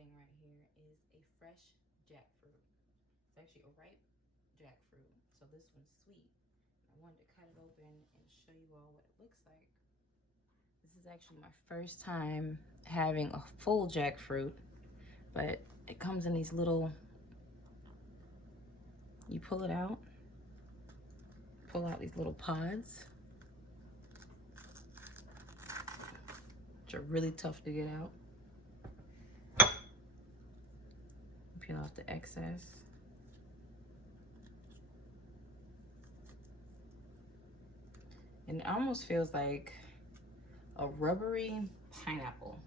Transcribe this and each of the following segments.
thing right here is a fresh jackfruit. It's actually a ripe jackfruit. So this one's sweet. I wanted to cut it open and show you all what it looks like. This is actually my first time having a full jackfruit, but it comes in these little, you pull it out, pull out these little pods, which are really tough to get out. Peel off the excess. And it almost feels like a rubbery pineapple.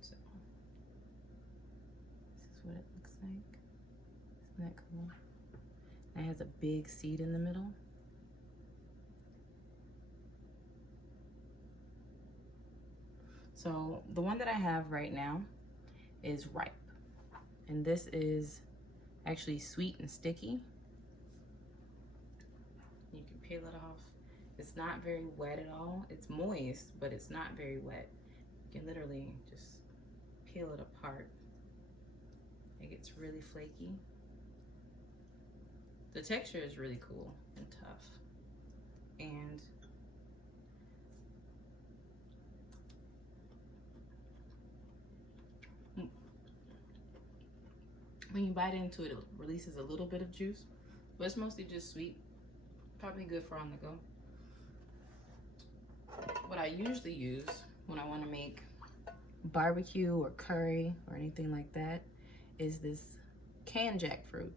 So this is what it looks like. Isn't that cool? It has a big seed in the middle. So the one that I have right now is ripe. And this is actually sweet and sticky. You can peel it off. It's not very wet at all. It's moist, but it's not very wet. You can literally just peel it apart. It gets really flaky. The texture is really cool and tough. And when you bite into it, it releases a little bit of juice, but it's mostly just sweet. Probably good for on the go. What I usually use when I want to make barbecue or curry or anything like that is this canned jackfruit.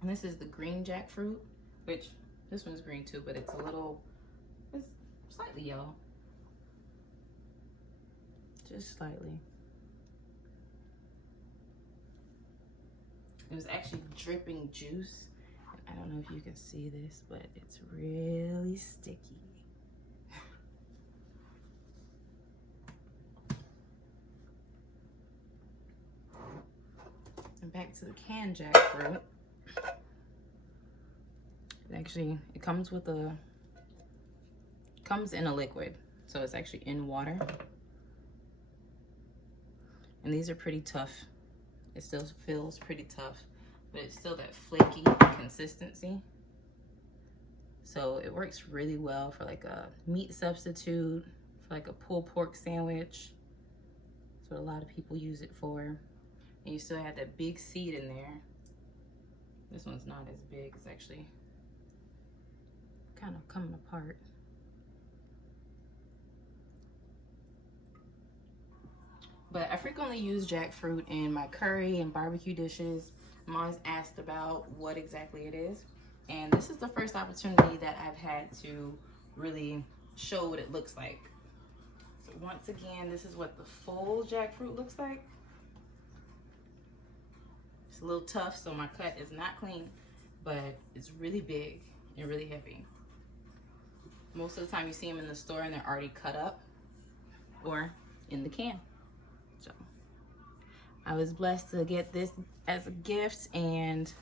And this is the green jackfruit, which this one's green too, but it's slightly yellow. Just slightly. It was actually dripping juice. I don't know if you can see this, but it's really sticky. And back to the canned jackfruit. It comes in a liquid, so it's actually in water. And these are pretty tough. It still feels pretty tough, but it's still that flaky consistency. So it works really well for like a meat substitute, for like a pulled pork sandwich. That's what a lot of people use it for. And you still have that big seed in there. This one's not as big. It's actually kind of coming apart. But I frequently use jackfruit in my curry and barbecue dishes. I'm always asked about what exactly it is. And this is the first opportunity that I've had to really show what it looks like. So once again, this is what the full jackfruit looks like. It's a little tough, so my cut is not clean, but it's really big and really heavy. Most of the time you see them in the store and they're already cut up or in the can. So I was blessed to get this as a gift and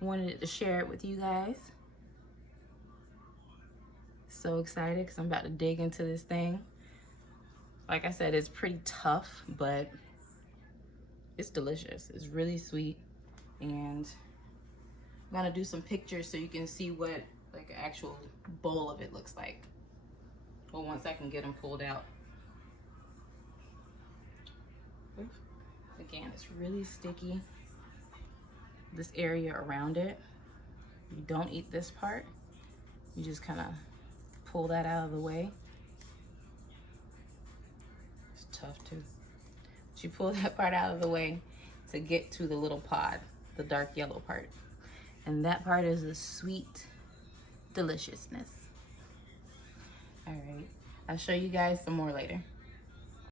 wanted to share it with you guys. So excited because I'm about to dig into this thing. Like I said, it's pretty tough, but it's delicious. It's really sweet. And I'm gonna do some pictures so you can see what like an actual bowl of it looks like. Well, once I can get them pulled out. Again, it's really sticky. This area around it, you don't eat this part. You just kind of pull that out of the way. It's tough too. But you pull that part out of the way to get to the little pod, the dark yellow part. And that part is the sweet deliciousness. All right, I'll show you guys some more later.